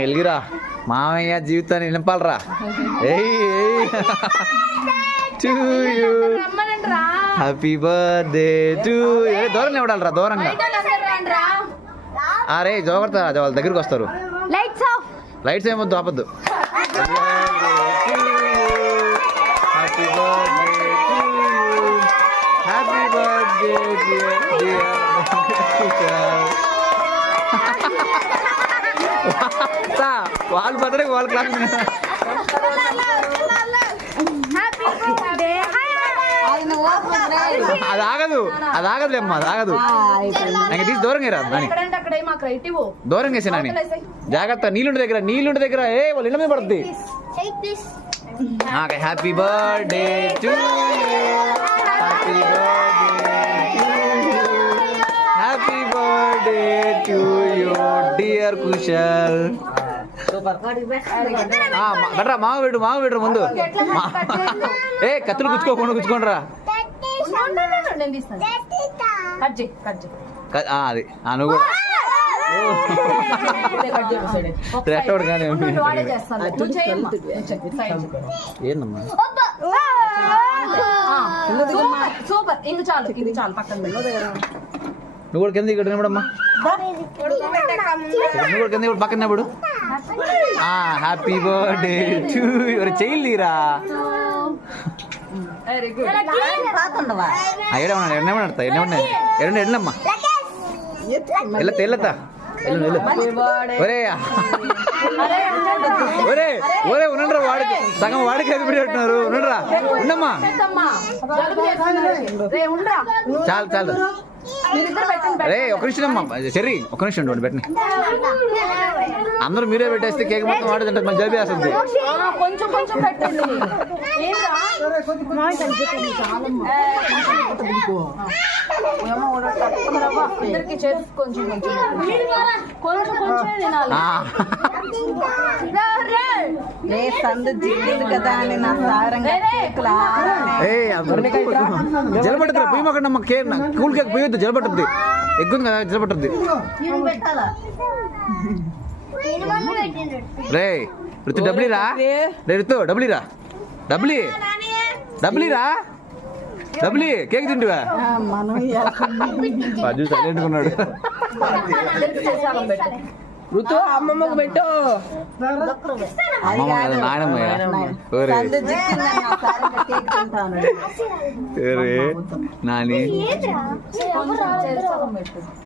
వెలిగిరా మామయ్య జీవితాన్ని నింపాలరా. Happy birthday to దూరంగా ఇవ్వడాలరా, దూరంగా. అరే జాగ్రత్త, వాళ్ళ దగ్గరికి వస్తారు. లైట్స్ ఏమొద్దు, ఆపద్దు. హ్యాపీ బర్త్డే వాళ్ళ బర్త్డే వాళ్ళ క్లాస్. అది ఆగదు, అమ్మా, అది ఆగదు. ఇంకా తీసి దూరంగా రా, దూరంగా వేసా నాని. జాగ్రత్త, నీళ్ళుండి దగ్గర వాళ్ళ ఇళ్ళ మీద పడుతుంది. Happy birthday to happy birthday to you dear Kushal. బట్రా మావ పెట్టు ముందు. కత్తులు గుచ్చుకోండి రా. అది నువ్వు కూడా ఏందమ్మా నువ్వు కూడా కింద ఇక్కడ నిలబడమ్మా, నువ్వు కూడా కింద పక్కన నిలబడు. హ్యాపీ బర్త్డే టు యువర్ చైల్డ్రా. ఎన్నమ్మా ఎల్లతా ఒరే ఉండండిరా, వాడికి సగం వాడికి అది పెట్టున్నారు. ఉండండిరా, ఉండమ్మా. చాలు రే, ఒక నిమిషం అమ్మా. సరే ఒక నిమిషం ఉండి పెట్టిన. అందరూ మీరే పెట్టేస్తే కేక్ మొత్తం వాడే తింటారు, మళ్ళీ జల్దీ వేస్తుంది. జలపట్టుద్రా, పొయ్యి మాకండి కేక్, కూల్ కేక్ పోయొద్దు, జలపట్టుద్ది. ఎగ్గుంది కదా, జలపట్టుద్ది. రే ఋతు డబ్లీరా, డబ్లీ కేక్ తింటువా? సైలెంట్ ఉన్నాడు. ఋతు అమ్మమ్మకు పెట్టు. నాయనమ్మ నాని